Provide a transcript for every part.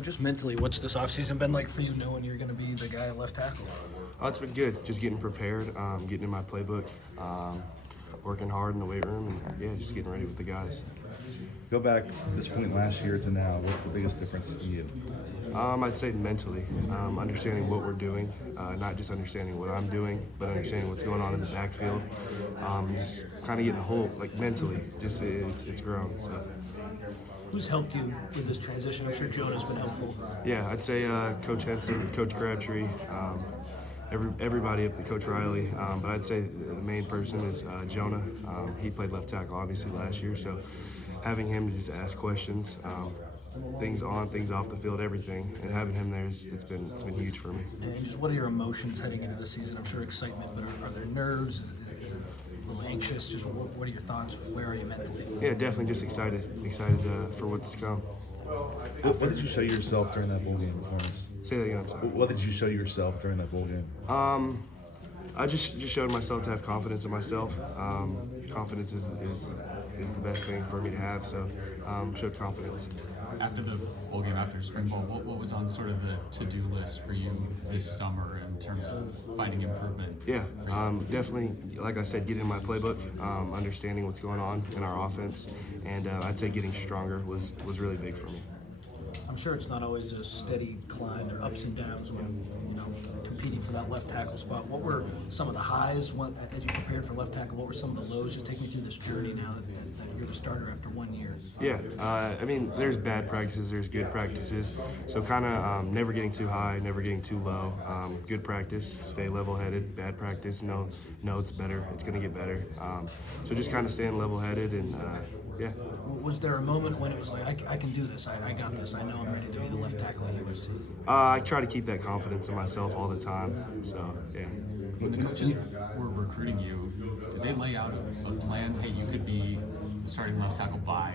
Just mentally, what's this offseason been like for you, knowing you're going to be the guy at left tackle? Oh, it's been good. Just getting prepared, getting in my playbook, working hard in the weight room, and yeah, just getting ready with the guys. Go back this point last year to now. What's the biggest difference in you? I'd say mentally, understanding what we're doing, not just understanding what I'm doing, but understanding what's going on in the backfield. Just kind of getting a whole, like mentally, just it's grown. So. Who's helped you with this transition? I'm sure Jonah's been helpful. Yeah, I'd say Coach Henson, Coach Crabtree, everybody up to Coach Riley. But I'd say the main person is Jonah. He played left tackle obviously last year, so having him to just ask questions, things on, things off the field, everything, and having him there, it's been huge for me. And just what are your emotions heading into this season? I'm sure excitement, but are there nerves? Is it a little anxious? Just what are your thoughts? Where are you mentally? Yeah, definitely just excited for what's to come. What did you show yourself during that bowl game performance? Say that again, I'm sorry. What did you show yourself during that bowl game? I just showed myself to have confidence in myself. Confidence is the best thing for me to have, so showed confidence. After the bowl game, after spring ball, what was on sort of the to-do list for you this summer in terms of finding improvement? Yeah, definitely, like I said, getting in my playbook, understanding what's going on in our offense, and I'd say getting stronger was really big for me. I'm sure it's not always a steady climb. There are ups and downs when competing for that left tackle spot. What were some of the highs as you prepared for left tackle? What were some of the lows? Just take me through this journey now that you're the starter after 1 year. Yeah, I mean, there's bad practices, there's good practices. So kind of never getting too high, never getting too low. Good practice, stay level-headed. Bad practice, no, it's better. It's going to get better. So just kind of staying level-headed and yeah. Was there a moment when it was like, I can do this, I got this, I know I'm ready to be the left tackle at USC? I try to keep that confidence in myself all the time, so yeah. When the coaches were recruiting you, did they lay out a plan? Hey, you could be starting left tackle by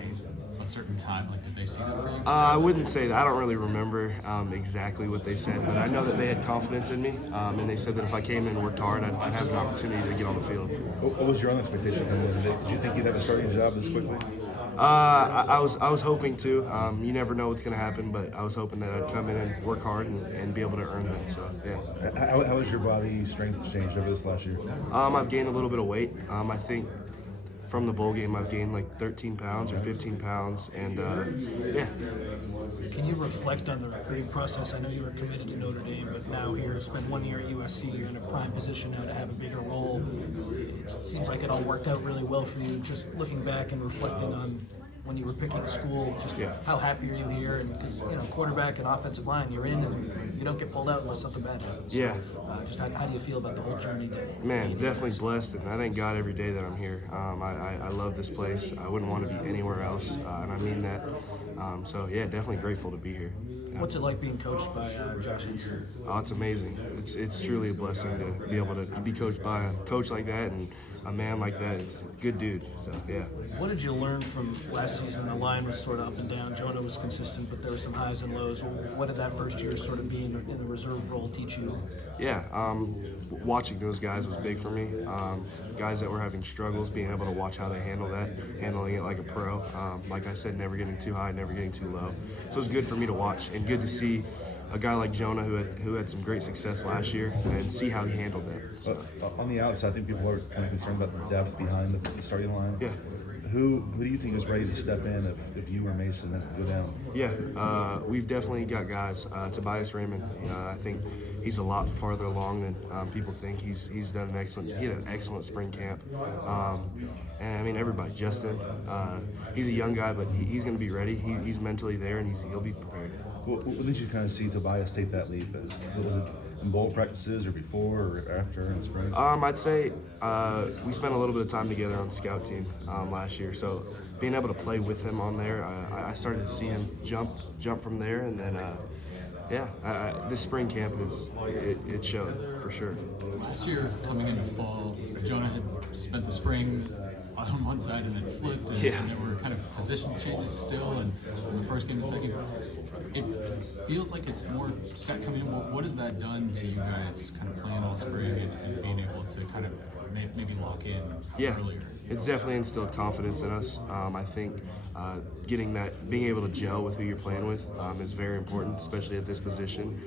a certain time? Like, did they see that for you? I wouldn't say that. I don't really remember exactly what they said, but I know that they had confidence in me, and they said that if I came in and worked hard, I'd have an opportunity to get on the field. What was your own expectation coming in? Did you think you'd have a starting job this quickly? I was hoping to. You never know what's going to happen, but I was hoping that I'd come in and work hard and be able to earn that. So yeah. How has your body strength changed over this last year? I've gained a little bit of weight. I think from the bowl game, I've gained like 13 pounds or 15 pounds, and yeah. Can you reflect on the recruiting process? I know you were committed to Notre Dame, but now here, spent 1 year at USC, you're in a prime position now to have a bigger role. It seems like it all worked out really well for you. Just looking back and reflecting on when you were picking a school, just how happy are you here? And because quarterback and offensive line, you're in and you don't get pulled out unless something bad happens. Yeah. So, just how do you feel about the whole journey? Man, definitely blessed, and I thank God every day that I'm here. I love this place. I wouldn't want to be anywhere else, and I mean that. So yeah, definitely grateful to be here. Yeah. What's it like being coached by Josh Henson? Oh, it's amazing. It's truly a blessing to be able to be coached by a coach like that and a man like that. It's a good dude. So yeah. What did you learn from last season? The line was sort of up and down. Jonah was consistent, but there were some highs and lows. What did that first year sort of be in the reserve role teach you? Yeah, watching those guys was big for me. Guys that were having struggles, being able to watch how they handling it like a pro. Like I said, never getting too high, never getting too low. So it's good for me to watch and good to see a guy like Jonah who had some great success last year and see how he handled that. So. On the outside, I think people are kind of concerned about the depth behind the starting line. Yeah. Who do you think is ready to step in if you or Mason go down? Yeah, we've definitely got guys. Tobias Raymond, I think he's a lot farther along than people think. He had an excellent spring camp. And I mean everybody. Justin, he's a young guy, but he's going to be ready. He's mentally there, and he'll be prepared. What did you kind of see Tobias take that leap? Was it in bowl practices or before or after in spring? I'd say we spent a little bit of time together on the scout team last year, so being able to play with him on there, I started to see him jump from there, and then this spring camp it showed for sure. Last year, coming into fall, Jonah had spent the spring on one side and then flipped, and there were kind of position changes still, and in the first game and second, it feels like it's more set coming in. What has that done to you guys kind of playing all spring and being able to kind of maybe lock in earlier? It's definitely instilled confidence in us. I think being able to gel with who you're playing with is very important, especially at this position.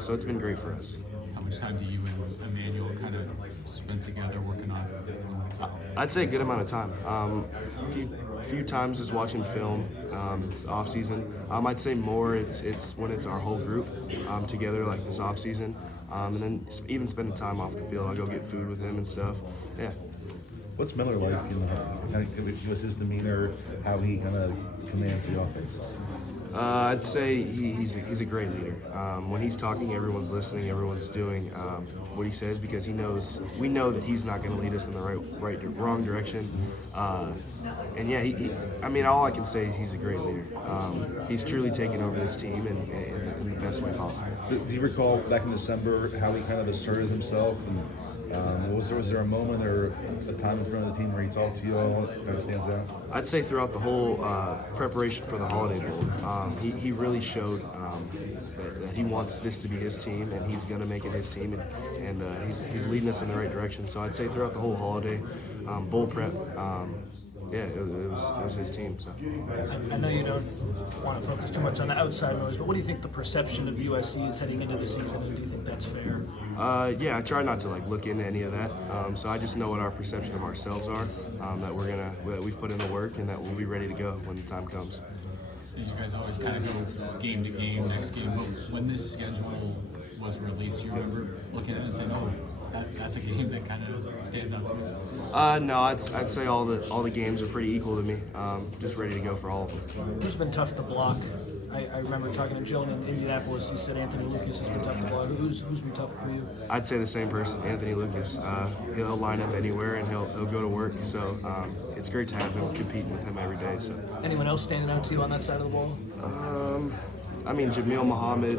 So it's been great for us. How much time do you and Emmanuel kind of spend together working on that? I'd say a good amount of time. A few times just watching film, it's off season. I'd say more. It's when it's our whole group together, like this off season, and then even spending time off the field. I'll go get food with him and stuff. Yeah. What's Miller like? Kind of give us his demeanor, how he kind of commands the offense. I'd say he's a great leader. When he's talking, everyone's listening. Everyone's doing what he says because we know that he's not going to lead us in the wrong direction. And yeah, I mean, all I can say is he's a great leader. He's truly taken over this team in the best way possible. Do you recall back in December how he kind of asserted himself? And was there a moment or a time in front of the team where he talked to you all that kind of stands out? I'd say throughout the whole preparation for the Holiday Bowl, he really showed that he wants this to be his team and he's going to make it his team, and he's leading us in the right direction. So I'd say throughout the whole Holiday Bowl prep, yeah, it was his team. So I know you don't want to focus too much on the outside noise, but what do you think the perception of USC is heading into the season, and do you think that's fair? Yeah, I try not to look into any of that. So I just know what our perception of ourselves are, that we've put in the work, and that we'll be ready to go when the time comes. These guys always kind of go game to game, next game. But when this schedule was released, do you remember looking at it and saying, "Oh, that's a game that kind of stands out to me"? No, I'd say all the games are pretty equal to me. Just ready to go for all of them. Who's been tough to block? I remember talking to Jonah in Indianapolis. He said Anthony Lucas has been tough to block. Who's been tough for you? I'd say the same person, Anthony Lucas. He'll line up anywhere and he'll go to work. So it's great to have him competing with him every day. So anyone else standing out to you on that side of the ball? I mean, Jamil Muhammad,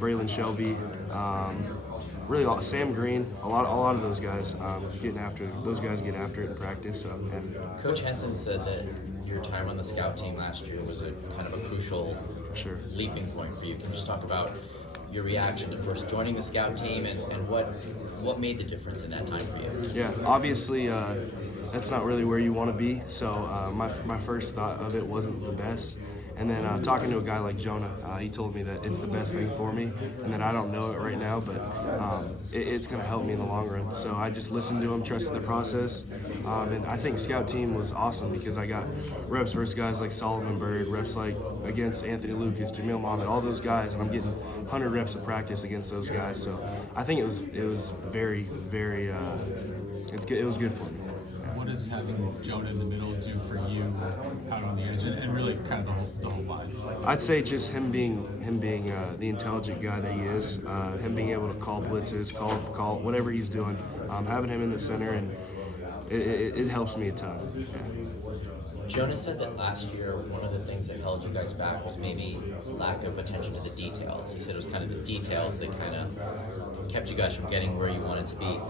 Braylon Shelby. Really, Sam Green, a lot of those guys getting after it in practice. So, yeah. Coach Henson said that your time on the scout team last year was a kind of a crucial leaping point for you. Can you just talk about your reaction to first joining the scout team and what made the difference in that time for you? Yeah, obviously that's not really where you want to be. So my first thought of it wasn't the best. And then talking to a guy like Jonah, he told me that it's the best thing for me, and that I don't know it right now, but it's going to help me in the long run. So I just listened to him, trusted the process, and I think scout team was awesome because I got reps versus guys like Solomon Bird, reps like against Anthony Lucas, Jamil Muhammad, all those guys, and I'm getting 100 reps of practice against those guys. So I think it was very, very, it was good for me. What does having Jonah in the middle do for you out on the edge, and really kind of the whole line? I'd say just him being the intelligent guy that he is, him being able to call blitzes, call whatever he's doing, having him in the center, and it helps me a ton. Yeah. Jonah said that last year one of the things that held you guys back was maybe lack of attention to the details. He said it was kind of the details that kind of kept you guys from getting where you wanted to be.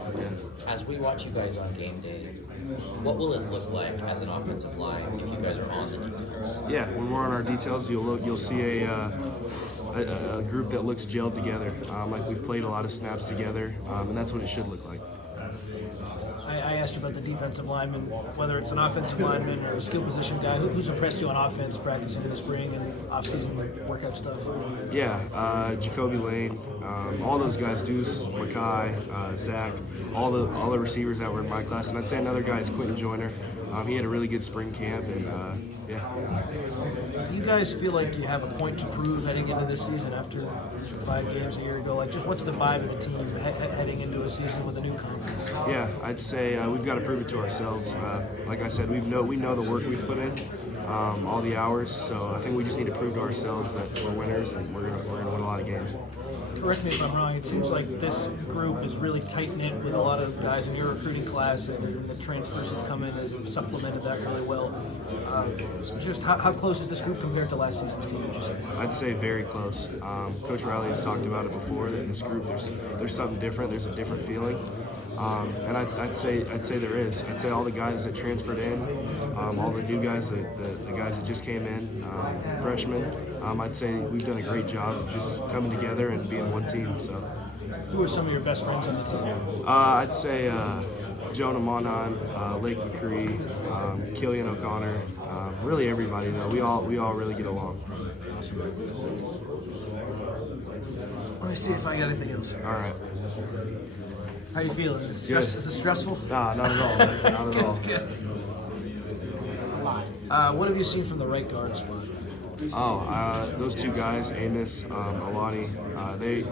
As we watch you guys on game day, what will it look like as an offensive line if you guys are on the details? Yeah, when we're on our details, you'll see a group that looks gelled together. Like we've played a lot of snaps together, and that's what it should look like. I asked you about the defensive lineman, whether it's an offensive lineman or a skill position guy. Who's impressed you on offense, practicing in the spring and off-season workout stuff? Yeah, Jacoby Lane, all those guys, Deuce, Mackay, Zach, all the receivers that were in my class. And I'd say another guy is Quentin Joyner. He had a really good spring camp, and yeah. Do you guys feel like you have a point to prove heading into this season after 5 games a year ago? Like, just what's the vibe of the team heading into a season with a new conference? Yeah, I'd say we've got to prove it to ourselves. Like I said, we know the work we've put in, all the hours. So I think we just need to prove to ourselves that we're winners and we're gonna win a lot of games. Correct me if I'm wrong, it seems like this group is really tight-knit with a lot of guys in your recruiting class, and the transfers have come in as supplemented that really well. Just how close is this group compared to last season's team, would you say? I'd say very close. Coach Riley has talked about it before, that in this group there's something different, there's a different feeling. And I'd say there is. I'd say all the guys that transferred in, all the new guys, the guys that just came in, freshmen, I'd say we've done a great job of just coming together and being one team. So, Who are some of your best friends on the team? I'd say Jonah Monheim, Lake McCree, Killian O'Connor, really everybody though. We all really get along. Awesome. Let me see if I got anything else. All right. How you feeling? Is it stressful? Nah, not at all. Not at all. Good. A lot. What have you seen from the right guard spot? Those two guys, Amos, Alani, they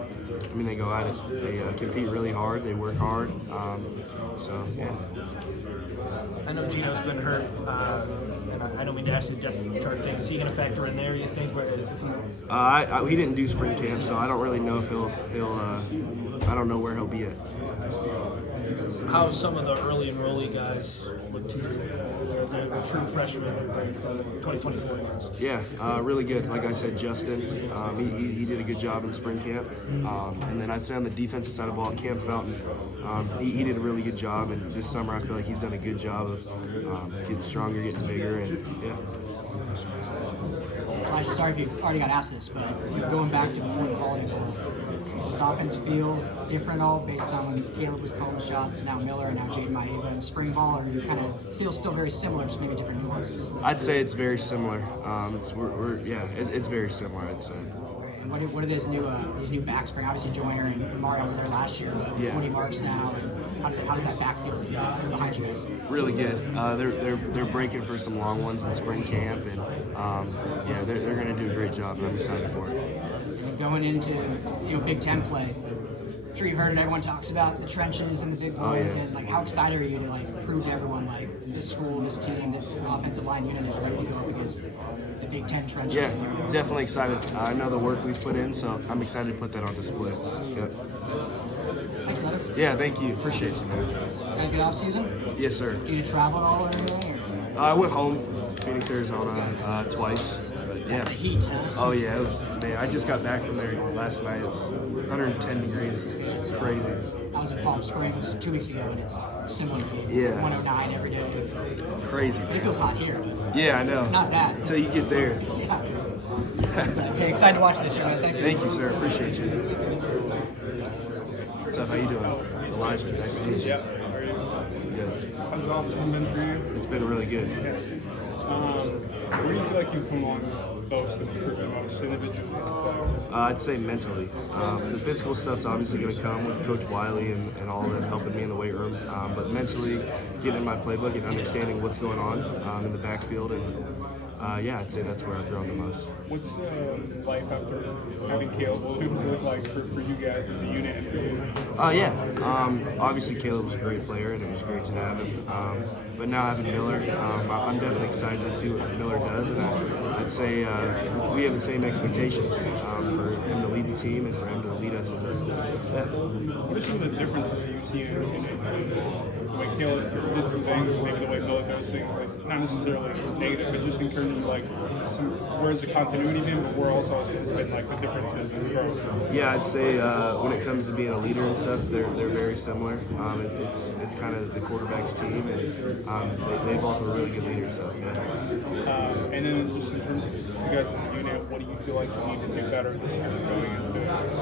go at it. They compete really hard. They work hard. So yeah. I know Gino's been hurt, and I don't mean to ask you a depth chart thing. Is he going to factor in there? You think? He didn't do spring camp, so I don't really know if he'll. I don't know where he'll be at. How some of the early enrollee guys look to you? The true freshmen, 2024 guys. Yeah, really good. Like I said, Justin, he did a good job in spring camp. And then I'd say on the defensive side of the ball, Cam Fountain, he did a really good job. And this summer, I feel like he's done a good job of getting stronger, getting bigger, and yeah. Elijah, sorry if you already got asked this, but going back to before the Holiday Bowl, does this offense feel different at all based on when Caleb was pulling shots to now Miller and now Jaden Maeva in spring ball, or do you kind of feel still very similar, just maybe different nuances? I'd say it's very similar. It's very similar. I'd say. And what are these new backs bring? Obviously Joyner and Mario were there last year, but Yeah. Woody Marks now. And how does that backfield feel behind you guys? Really good. They're breaking for some long ones in spring camp, and they're going to do a great job. And I'm excited for it. And going into Big Ten play, I'm sure you've heard it. Everyone talks about the trenches and the big boys, yeah. and how excited are you to prove to everyone this school, this team, this offensive line unit is ready to go up against the Big Ten trenches? Yeah, definitely excited. I know the work we've put in, so I'm excited to put that on display. Yep. Thanks, brother. Yeah, thank you. Appreciate you, man. Got a good off season? Yes, sir. Do you travel at all or anything? Or? I went home, Phoenix, Arizona, twice. Yeah. The heat, huh? Oh yeah, it was. Man, I just got back from there last night. It's 110 degrees. It's crazy. I was in Palm Springs 2 weeks ago, and it's similar. Yeah. 109 every day. Crazy. It feels hot here, but Yeah, I know. not bad. Until you get there. Yeah. Hey, excited to watch this year, man. Thank you. Thank you, sir. Appreciate you. What's up? How you doing? Elijah. Nice to meet you. Yeah. How are you? Good. How's the offseason been for you? It's been really good. Where do you feel like you've come along most and improved the most individually? I'd say mentally. The physical stuff's obviously going to come with Coach Wiley and all of them helping me in the weight room. But mentally, getting in my playbook and understanding what's going on in the backfield, and I'd say that's where I've grown the most. What's life after having Caleb Williams look like for you guys as a unit and for you? Obviously Caleb was a great player and it was great to have him. But now having Miller, I'm definitely excited to see what Miller does, and I'd say we have the same expectations for him to lead the team and for him to lead us. What are some of the differences that you see in the way Caleb did some things, maybe the way Miller does things, not necessarily negative, but just in terms of where's the continuity been, but where also has been the differences in growth? Yeah, I'd say when it comes to being a leader and stuff, they're very similar. It's kind of the quarterback's team, and they both are really good leaders. So yeah. And then just in terms of you guys as a unit, what do you feel like you need to do better this year going into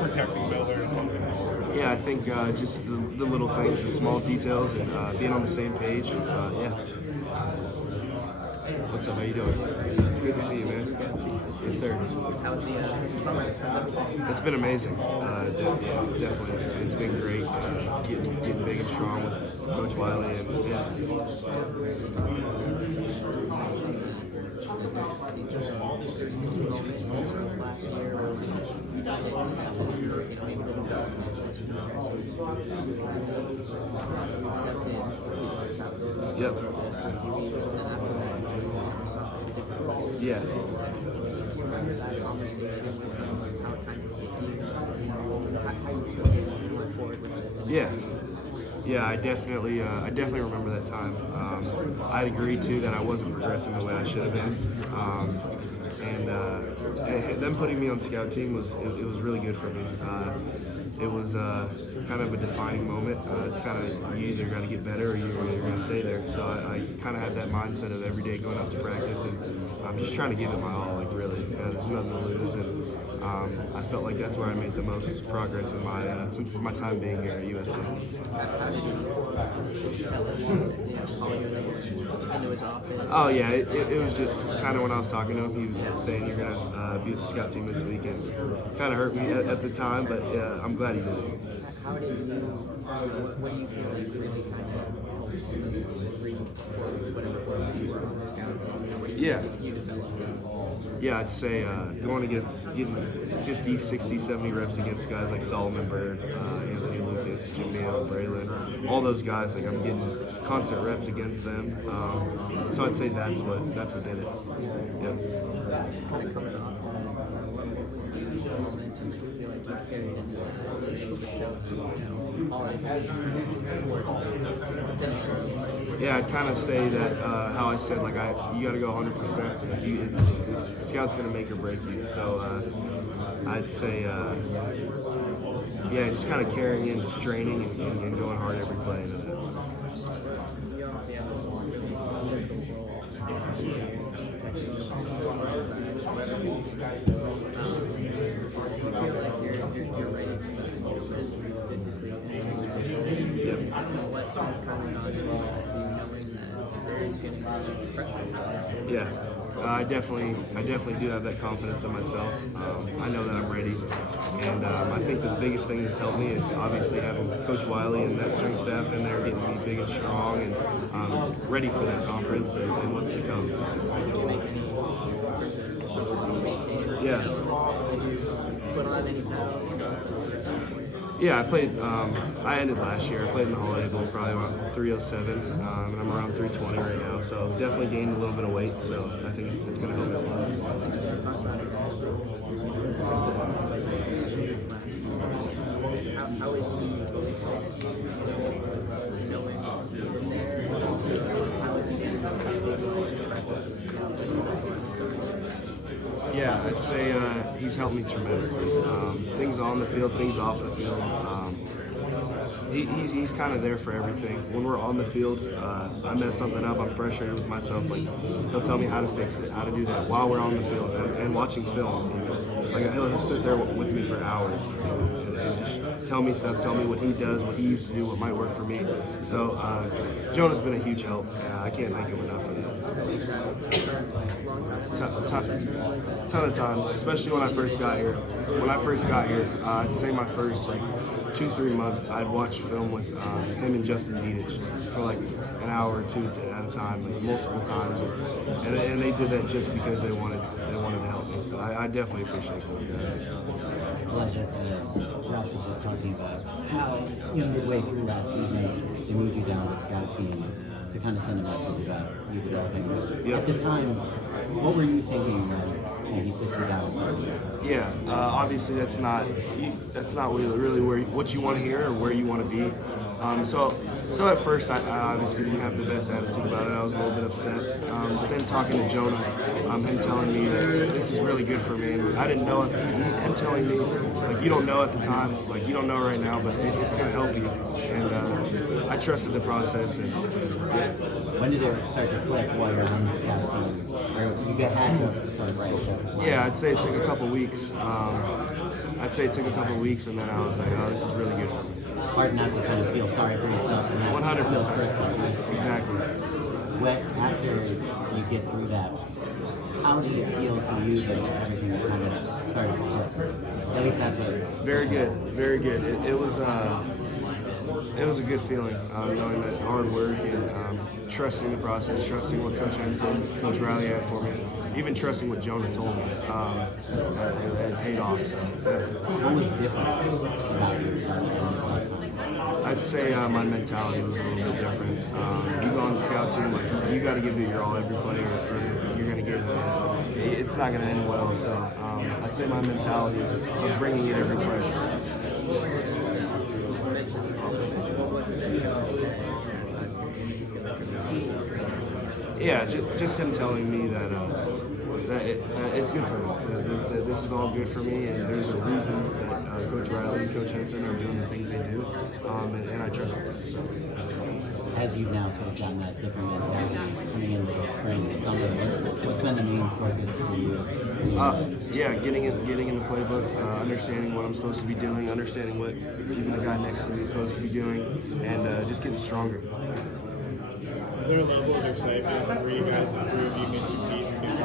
protecting Miller? Yeah, I think just the little things, the small details, and being on the same page. Yeah. What's up? How you doing? Good to see you, man. Yes, sir. How's the summer? It's been amazing. Definitely. It's been great. Getting big and strong with Coach Wiley, and yeah. Yep. Yeah. Yeah, I definitely remember that time. I'd agreed to that I wasn't progressing the way I should have been, and them putting me on the scout team was really good for me. It was kind of a defining moment. It's kind of you either got to get better or you're going to stay there. So I kind of had that mindset of every day going out to practice, and I'm just trying to give it my all. Like really, there's nothing to lose, and I felt like that's where I made the most progress in since my time being here at USC. Oh yeah, it was just kind of when I was talking to him, he was saying you're gonna be with the scout team this weekend. Kind of hurt me at the time, but I'm glad he did it. How did you, what do you feel like really kind of helped in those 3, 4 weeks, whatever it was that you were on the scout team? What do you Yeah. think you developed? Yeah, I'd say going against getting 50, 60, 70 reps against guys like Solomon Bird, Anthony Lucas, Jim Neal, Braylon, all those guys. Like I'm getting constant reps against them. So I'd say that's what did it. Yeah. Kind of coming off what was the momentum that you feel like you carried into being able to show, holiday towards the finish? Yeah, I'd kind of say that how I said, like you got to go 100%. Like scout's gonna make or break you. So I'd say, just kind of carrying in, straining, and going hard every play into that. You obviously have a really you feel like you're ready for that, mentally, physically, and Yep. I don't know what's coming on you knowing that there is going to be pressure. Yeah, I definitely do have that confidence in myself. I know that I'm ready, and I think the biggest thing that's helped me is obviously having Coach Wiley and that strength staff in there getting me big and strong and ready for that conference and what's to come. So. Did you make any in terms of Yeah. Did you put on any pounds? Yeah, I played. I ended last year. I played in the Holiday Bowl, probably around 307, and I'm around 320 right now. So definitely gained a little bit of weight. So I think it's going to help me a lot. How is he knowing how is he Yeah, I'd say he's helped me tremendously. Things on the field, things off the field. He's kind of there for everything. When we're on the field, I mess something up, I'm frustrated with myself. Like he'll tell me how to fix it, how to do that while we're on the field and watching film. Like he'll sit there with me for hours and just tell me stuff, tell me what he does, what he used to do, what might work for me. So Jonah's been a huge help. I can't thank him enough for that. Ton of times, especially when I first got here. I'd say my first 2-3 months, I'd watch film with him and Justin Dietich for like an hour or two at a time, like multiple times, and they did that just because they wanted to help me. So I definitely appreciate those guys. Elijah, Josh was just talking about how midway through last season they moved you down to the scout team to kind of send a message about you developing. Yep. At the time, what were you thinking when he sits you down? Yeah, obviously that's not really what you want to hear or where you want to be. So at first I obviously didn't have the best attitude about it. I was a little bit upset. But then talking to Jonah, him telling me that this is really good for me. And I didn't know him telling me, like, you don't know at the time, like you don't know right now, but it's going to help you. And I trusted the process. And when did it start to click while you're on the scout team? Or you get had to sort of right? Yeah, I'd say it took a couple weeks. And then I was like, oh, this is really good for me. Hard not to kind of feel sorry for yourself. 100%. Exactly. After you get through that, how did it feel to you that everything's kind of started to click? At least that's what. Very good. It was a good feeling, knowing that hard work and trusting the process, trusting what Coach Henson, Coach Riley had for me, even trusting what Jonah told me, it paid off. So, What was different about you? I'd say my mentality was a little bit different. You go on the scout team, like you got to give it your all every play, or you're going to get it. It's not going to end well. So I'd say my mentality of bringing it every play. Yeah, just him telling me that it's good for me. That this is all good for me, and there's a reason that Coach Riley and Coach Henson are doing the things they do, and I trust them. As you've now sort of gotten that different mentality coming into the spring, the summer, what's been the main focus for you? Yeah, getting in the playbook, understanding what I'm supposed to be doing, understanding what even the guy next to me is supposed to be doing, and just getting stronger. Is there a level of excitement where you guys improve, you can compete and get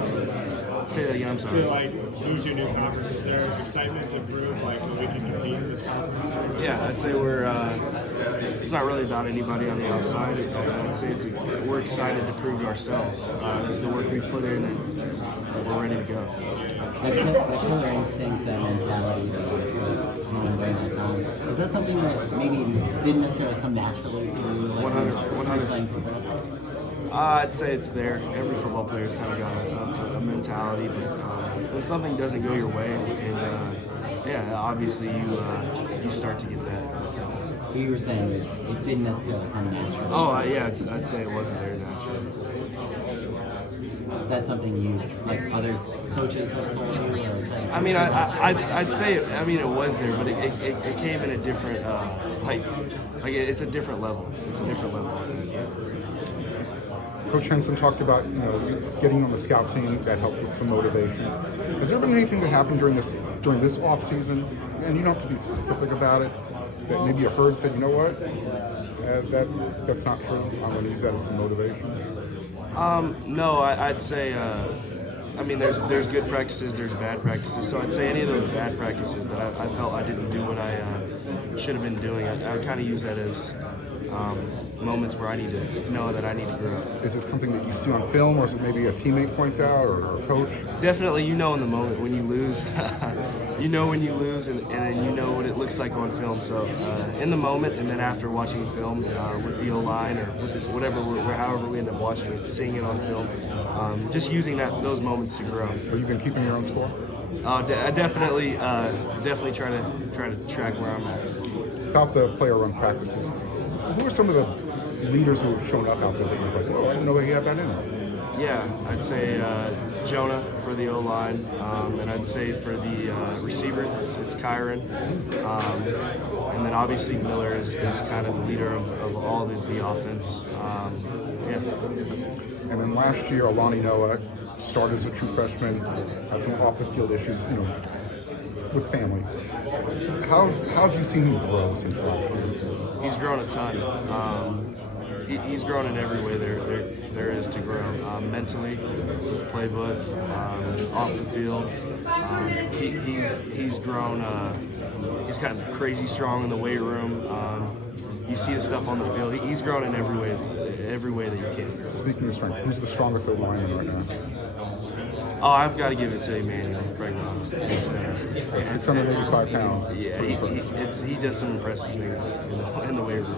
Say that again, I'm sorry. to like use your new conference? Is there excitement to prove like we can compete in this conference? Yeah, I'd say it's not really about anybody on the outside. I'd say we're excited to prove to ourselves the work we've put in, and we're ready to go. That killer instinct, that mentality that was during that time, is that something that maybe didn't necessarily come naturally to you? Like 100. Playing football? I'd say it's there. Every football player's kind of got a mentality, but when something doesn't go your way, yeah, obviously you start to get that. You were saying that it didn't necessarily come naturally. Oh, yeah, I'd say it wasn't there naturally. Is that something you, like other coaches have told you? Or I mean, I'd say it was there, but it came in a different height. Like it's a different level. It's a different level. Coach Henson talked about, you getting on the scout team. That helped with some motivation. Has there been anything that happened during this off season, and you don't have to be specific about it, that maybe you heard said, you know what, that's not true. I'm going to use that as some motivation. No, I'd say. I mean, there's good practices, there's bad practices. So I'd say any of those bad practices that I felt I didn't do what I should have been doing, I kind of use that as moments where I need to know that I need to grow. Is it something that you see on film, or is it maybe a teammate points out, or a coach? Definitely, in the moment when you lose. You know when you lose, and then you know what it looks like on film. So in the moment, and then after watching film with the O-line or with however we end up watching it, seeing it on film, just using those moments to grow. Have you been keeping your own score? I definitely try to track where I'm at. About the player run practices, who are some of the leaders who have shown up out there that you're like, oh, I didn't know he had that in there? Yeah, I'd say Jonah for the O-line, and I'd say for the receivers, it's Kyron. And then obviously Miller is kind of the leader of all the offense. Yeah. And then last year, Alani Noah started as a true freshman, had some off-the-field issues, with family. How have you seen him grow since last year? He's grown a ton. He's grown in every way there is to grow. Mentally, with playbook, off the field. He's grown. He's gotten crazy strong in the weight room. You see his stuff on the field. He's grown in every way that you can. Speaking of strength, who's the strongest O-lineman right now? Oh, I've got to give it to Emmanuel right now. It's 685 pounds. Yeah, he does some impressive things in the weight room.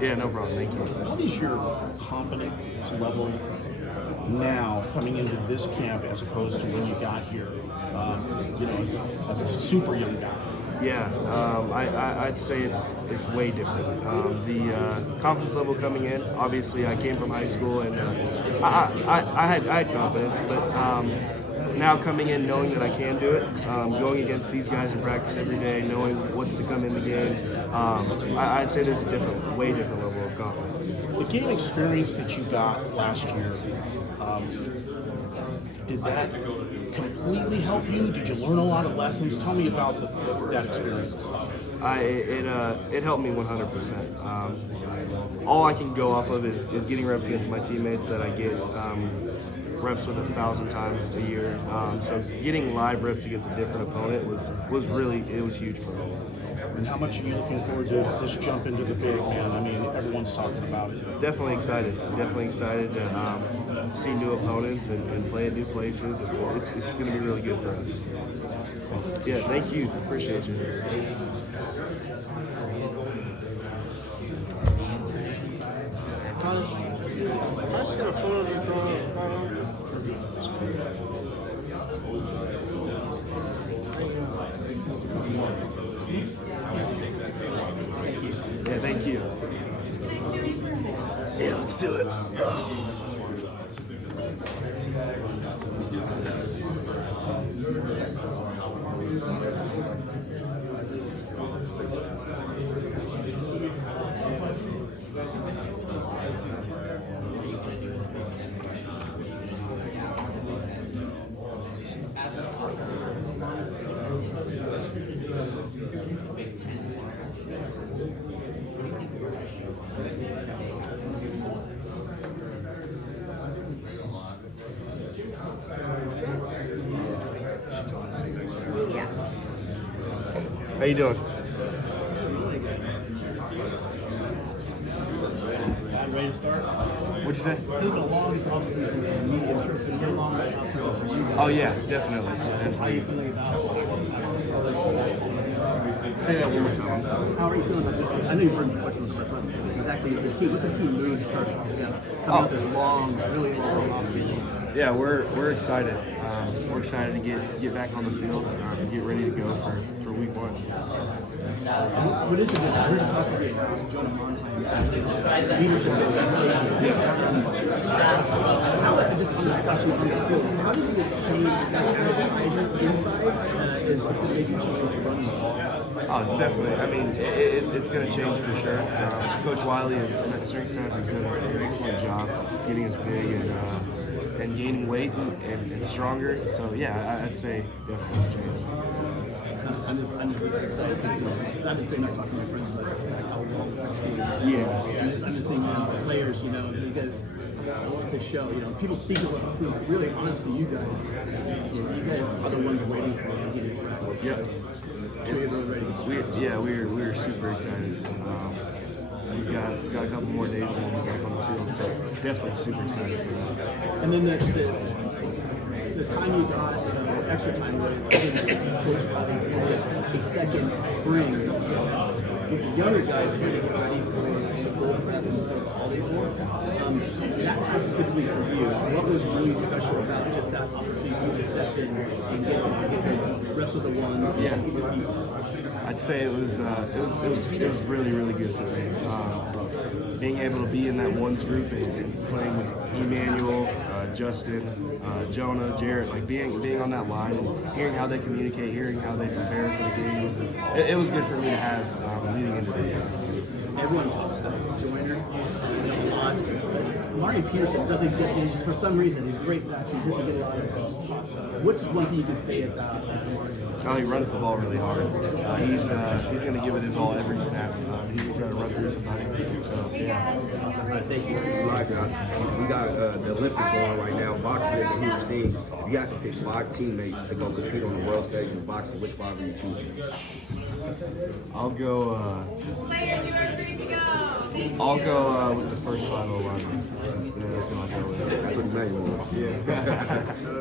Yeah, no problem. Thank you. What is your confidence level now coming into this camp as opposed to when you got here? As a super young guy. Yeah, I'd say it's way different. The confidence level coming in, obviously I came from high school and I had confidence, but now coming in knowing that I can do it, going against these guys in practice every day, knowing what's to come in the game, I'd say there's a way different level of confidence. The game experience that you got last year, did that completely help you? Did you learn a lot of lessons? Tell me about that experience. It helped me 100%. All I can go off of is getting reps against my teammates that I get reps with 1,000 times a year. So getting live reps against a different opponent was huge for me. And how much are you looking forward to this jump into the big, man? I mean, everyone's talking about it. Definitely excited. Definitely excited to see new opponents and play at new places. It's going to be really good for us. Yeah, thank you. Appreciate you. Let's get a photo of the photo. Yeah, thank you. Yeah, let's do it. How you doing? Ready to start? What'd you say? It's been the longest offseason for the media. I'm sure it's been a very long offseason for you guys. Oh yeah, definitely. How are you feeling about Say that one more time. I'm sorry. How are you feeling about this one? I know you've heard the question before, but exactly the team. What's the team doing to start coming out this long, really long offseason? Yeah, we're excited. We're excited to get back on the field and get ready to go for week 1. What is it? I heard you talk about Jonah Monheim, leadership that he's taking. How just on the watching on the field, how does he just change? Is that outside, inside? Is going to make you change to run the ball? Oh, it's definitely. I mean, it's going to change for sure. Coach Wiley and that strength staff has done an excellent job getting us big and gaining weight and stronger. So yeah, I'd say definitely change. I'm just excited because I've been sitting there talking to my friends about how long this offseason. Yeah. I'm just thinking as the players, you guys want to show, people think of what the but really, honestly, you guys are the ones waiting for it. Yep. We're super excited. We've got a couple more days and we'll be back on the field, so definitely super excited for that. And then the time you got, extra time really, Coach Riley called it a second spring with the younger guys trying to get ready for the goal prep and for volleyball. That time specifically for you, what was really special about just that opportunity for you to step in and get the reps with the ones and get your feet wet? I'd say it was really, really good for me. Being able to be in that ones group and playing with Emmanuel, Justin, Jonah, Jarrett, like being on that line and hearing how they communicate, hearing how they prepare for the games. It was good for me to have leading into this. Everyone talks about Joyner a lot. Mario Peterson doesn't get his, for some reason, he's great back, he doesn't get a lot of what's one thing you can say about Mario? He runs the ball really hard. He's going to give it his all every snap. He's going to try to run through somebody. So, yeah. Thank you, Elijah. We got the Olympics going right now. Boxing is a huge thing. You have to pick 5 teammates to go compete on the world stage in boxing. Which 5 are you choosing? I'll go. I'll go with the first 5 alignment. That's what I'll go with. That's what you made. Yeah.